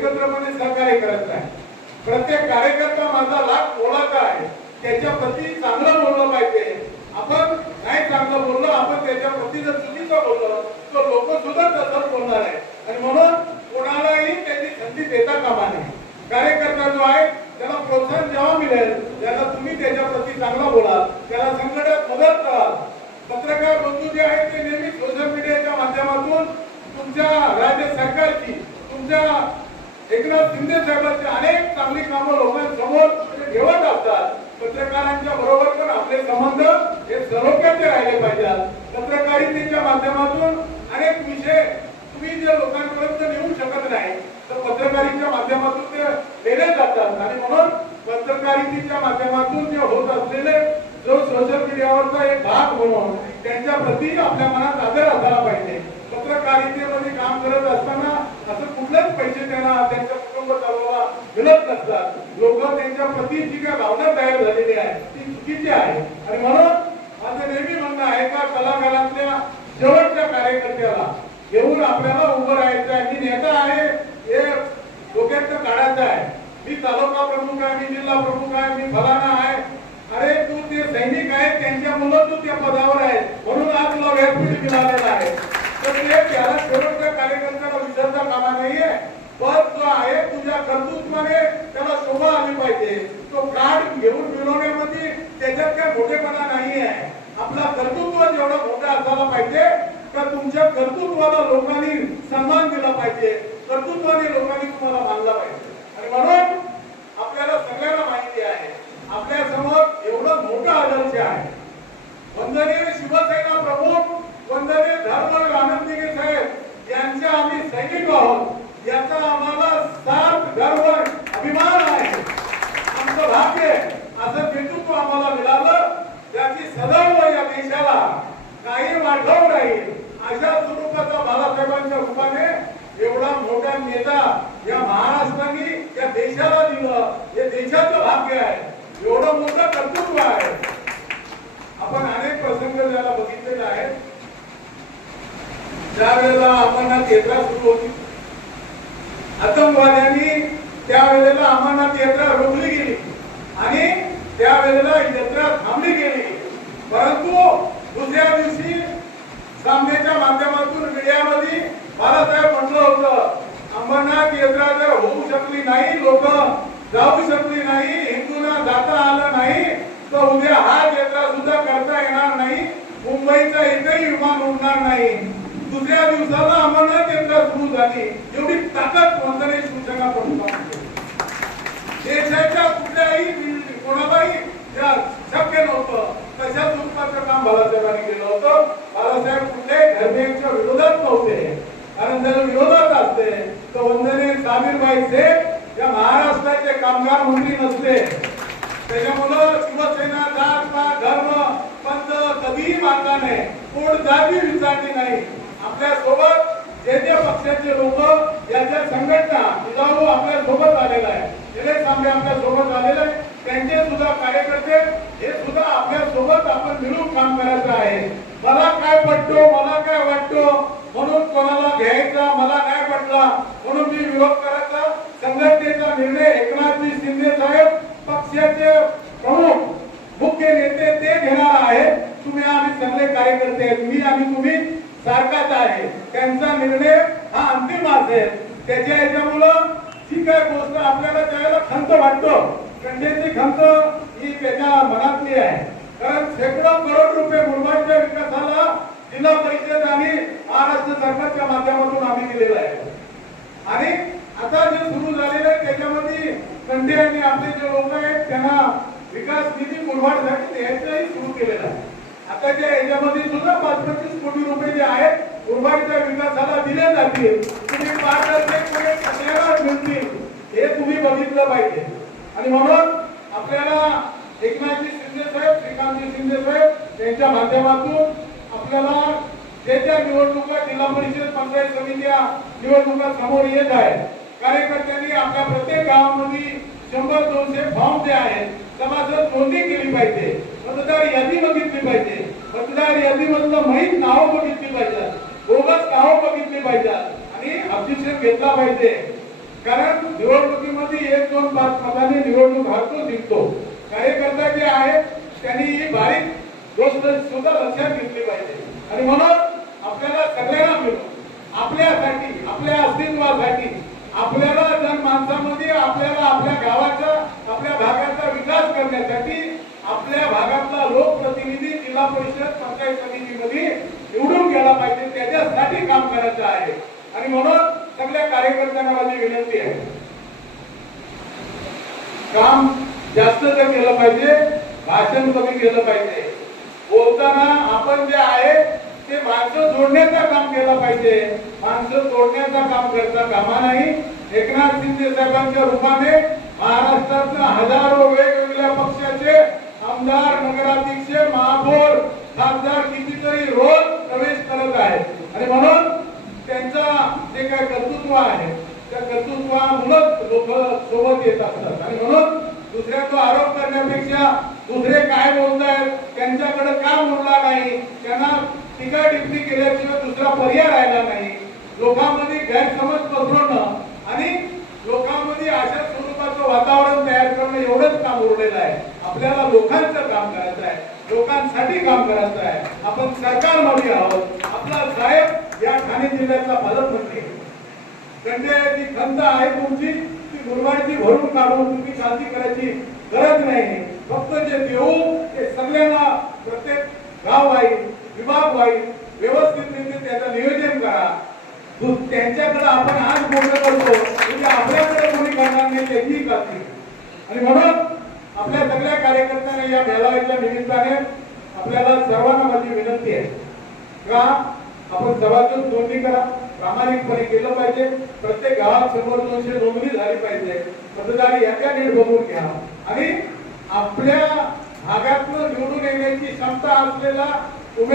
एकत्रपणे सहकार्य करत आहे प्रत्येक कार्यकर्ता माझा लाभ ओळखा आहे. त्याच्या प्रती चांगलं बोललं पाहिजे. आपण नाही चांगलं बोललो आपण त्याच्या प्रती जर चुकीचं बोललो तर लोक सुद्धा तसंच बोलणार आहे आणि म्हणून कोणालाही त्याची संधी देता कामा नाही कार्यकर्ता जो आहे त्याला प्रोत्साहन जेव्हा मिळेल. त्याला तुम्ही त्याच्या प्रती चांगला बोलाल त्याला संकटात मदत कराल. पत्रकार बंधू जे आहेत ते नेहमी सोशल मीडियाच्या माध्यमातून तुमच्या राज्य सरकारची तुमच्या एकनाथ शिंदे साहेबांचे अनेक चांगली कामं लोकांसमोर ते ठेवत असतात. पत्रकारांच्या बरोबर पण आपले संबंध हे सरोख्याचे राहिले पाहिजेत. पत्रकारितेच्या माध्यमातून अनेक विषय तुम्ही जे लोकांपर्यंत नेऊ शकत नाही तर पत्रकारितेच्या माध्यमातून ते नेले जातात. आणि म्हणून पत्रकारितेच्या माध्यमातून जे होत असलेले जो सोशल मीडियावरचा एक भाग म्हणून त्यांच्या प्रती आपल्या मनात आदर असायला पाहिजे. पत्रकारितेमध्ये काम करत असताना असं कुठल्याच पैसे त्यांना त्यांच्या कुटुंब चालवायला मिळत नसतात. लोक त्यांच्या प्रती जी काय भावना तयार झालेली आहे ती चुकीची आहे. आणि म्हणून माझं नेहमी म्हणणं आहे का कलाकारांच्या शेवटच्या कार्यकर्त्याला घेऊन आपल्याला उभं राहायचं आहे. मी नेता आहे हे डोक्यात काढायचं आहे. मी तालुका प्रमुख आहे मी जिल्हा प्रमुख आहे मी फलाना आहे. अरे तू ते सैनिक आहे त्यांच्या मुलं तू त्या पदावर आहे म्हणून आज तुला व्यासपीठ मिळालेला आहे. तर ते त्याला शेवटच्या कार्यकर्ते विसरता कामा नाहीये. पद जो आहे तुझ्या कर्तृत्वाने त्याला शोभा आली पाहिजे. तो कार्ड घेऊन मिळवण्यामध्ये त्याच्यात काही मोठेपणा नाही आहे आपला कर्तृत्व जेवढं मोठं असायला पाहिजे तर तुमच्या कर्तृत्वाला लोकांनी सन्मान दिला पाहिजे. कर्तृत्वाने लोकांनी तुम्हाला मानला पाहिजे आणि म्हणून आपल्याला सगळ्यांना माहिती आहे आपल्यासमोर एवढं मोठं आदर्श आहे वंदनीय शिवसेना प्रमुख वंदनीय धर्मवीर आनंदगिरी साहेब यांचे आम्ही सैनिक आहोत याचा आम्हाला सात गर्व अभिमान आहे. आमचं भाग्य आहे. असं नेतृत्व आम्हाला मिळालं त्याची सदैव या देशाला काही वाढव राहील अशा स्वरूपाचा बाळासाहेबांच्या रूपाने एवढा मोठा नेता या महाराष्ट्राने या देशाला दिलं. हे देशाचं भाग्य आहे. एवढं मोठं कर्तृत्व आहे. आपण अनेक प्रसंग ज्याला बघितलेले आहेत. त्यावेळेला अमरनाथ यात्रा सुरू होती आतंकवाद्यांनी त्यावेळेला अमरनाथ यात्रा रोखली गेली. आणि त्यावेळेला यात्रा थांबली गेली. परंतु दुसऱ्या दिवशी सामन्याच्या माध्यमातून मीडियामध्ये बाळासाहेब म्हटलं होतं अमरनाथ यात्रा जर होऊ शकली नाही लोक जाऊ शकली नाही हिंदूंना जाता आलं नाही तर उद्या हा यात्रा सुद्धा करता येणार नाही. मुंबईचा एकही विमान उडणार नाही. दुसऱ्या दिवसाला आम्हाला यात्रा सुरू झाली एवढी ताकद वंदने शिवसेना प्रमुखांची देशाच्या कुठल्याही कोणालाही शक्य नव्हतं. तशा स्वरूपाचं काम बाळासाहेबांनी केलं होतं? बाळासाहेब कुठल्याही धर्मियांच्या विरोधात नव्हते. कारण त्याला विरोधात असते. तर वंदने सामीरबाई शेख या महाराष्ट्राचे कामगार मंत्री नसते. त्याच्यामुळं शिवसेना जात धर्म पंथ कधीही मानला नाही. कोण जाती विचारली नाही. आपल्यासोबत जे जे पक्षाचे लोक याच्या संघटना जिजाऊ आपल्यासोबत आलेला आहे निलेश आंबे आपल्यासोबत आलेले आहे त्यांचे सुद्धा कार्यकर्ते हे सुद्धा आपल्यासोबत आपण मिळून काम करायचं आहे. मला काय पटतो मला काय वाटतो म्हणून कोणाला घ्यायचा मला नाही पटला म्हणून मी विरोध करायचा संघटनेचा निर्णय एकनाथजी शिंदे साहेब पक्षाचे प्रमुख मुख्य नेते ते घेणार आहे तुम्ही आम्ही सगळे कार्यकर्ते आहेत मी आणि तुम्ही सारखाच आहे त्यांचा निर्णय हा अंतिम असेल त्याच्या याच्यामुळं जी काय गोष्ट आपल्याला त्यावेळेला खंत वाटतो कंडेची खंत ही त्याच्या मनातली आहे. कारण शेकडो करोड रुपये मुरबाडच्या विकासाला जिल्हा परिषद आणि महाराष्ट्र सरकारच्या माध्यमातून आम्ही दिलेलं आहे. आणि आता जे सुरू झालेलं आहे त्याच्यामध्ये खंडे आणि आपले जे लोक आहेत त्यांना विकास निधी मुरबाडसाठी द्यायचंही सुरू केलेलं आहे. आता ज्या याच्यामध्ये सुद्धा पाच पंचवीस कोटी रुपये जे आहेत मुरबाडच्या विकासाला दिले जातील तुम्ही पारदर्शकपणे कशाला मिळतील हे तुम्ही बघितलं पाहिजे. आणि म्हणून आपल्याला एकनाथजी शिंदे साहेब श्रीकांतजी शिंदे साहेब यांच्या माध्यमातून आपल्याला जे त्या निवडणुका जिल्हा परिषद पंचायत समित्या निवडणुका समोर येत आहेत. कार्यकर्त्यांनी आपल्या प्रत्येक गावामध्ये शंभर दोनशे फॉर्म जे आहेत त्याला जर नोंदणी केली पाहिजे. मतदार यादी बघितली पाहिजे. मतदार यादीमधलं पाहिजे. आणि ऑब्जेक्शन घेतला पाहिजे. कारण निवडणुकीमध्ये एक दोन पाच मताने निवडणूक हारतो जिंकतो. कार्यकर्ता जे आहेत त्यांनी ही बारीक गोष्ट सुद्धा लक्षात घेतली पाहिजे. आणि म्हणून आपल्याला सगळ्यांना मिळून आपल्यासाठी आपल्या अस्तित्वासाठी आपल्याला जन माणसामध्ये आपल्याला आपल्या गावाचा आपल्या भागाचा विकास करण्यासाठी आपल्या भागातला लोकप्रतिनिधी जिल्हा परिषद पंचायत समितीमध्ये त्याच्यासाठी काम करायचं आहे. आणि म्हणून सगळ्या कार्यकर्त्यांना माझी विनंती आहे. काम जास्त तर केलं पाहिजे भाषण कमी केलं पाहिजे. बोलताना आपण जे आहे ते माणसं जोडण्याचं काम केलं पाहिजे. माणसं जोडण्याचं काम करता कामा नाही. एकनाथ शिंदे साहेबांच्या रूपाने महाराष्ट्रातल्या हजार वेगवेगळ्या पक्षाचे आमदार नगराध्यक्ष महापौर खासदार कितीतरी रोज प्रवेश करत आहेत आणि म्हणून त्यांचा जे काय कर्तृत्व आहे त्या कर्तृत्वामुळेच लोक सोबत येत असतात. आणि म्हणून दुसऱ्याचा आरोप करण्यापेक्षा दुसरे काय बोलतायत त्यांच्याकडे का बोलला नाही त्यांना टीका टिप्पणी केल्याशिवाय दुसरा पर्याय राहिला नाही. लोकांमध्ये गैरसमज पसरवणं आणि लोकांमध्ये अशा स्वरूपाचं वातावरण तयार करणं एवढंच काम उरलेलं आहे. आपल्याला लोकांचं काम करायचं आहे. लोकांसाठी काम करायचं आहे. आपण सरकारमध्ये आहोत. आपला साहेब या ठाणे जिल्ह्याचा पालकमंत्री आहे. जी खंत आहे तुमची ती गुरुवारची भरून काढून तुम्ही शांती करायची गरज नाही. फक्त जे देऊ ते सगळ्यांना प्रत्येक गाव वाईज विभाग वाईट व्यवस्थित त्याचं नियोजन करा. त्यांच्याकडे आपण आज पूर्ण करतो म्हणजे आपल्याकडे कोणी करणार नाही त्याची करतील. आणि म्हणून आपल्या सगळ्या कार्यकर्त्यांना या मेळाव्याच्या निमित्ताने आपल्याला सर्वांना माझी विनंती आहे. का? आपण सभासद नोंदणी करा. प्रामाणिकपणे केलं पाहिजे. प्रत्येक गावात शंभर दोनशे नोंदणी झाली पाहिजे. मतदार याद्या नीट बघून घ्या. आणि आपल्या भागातून निवडून येण्याची क्षमता असलेला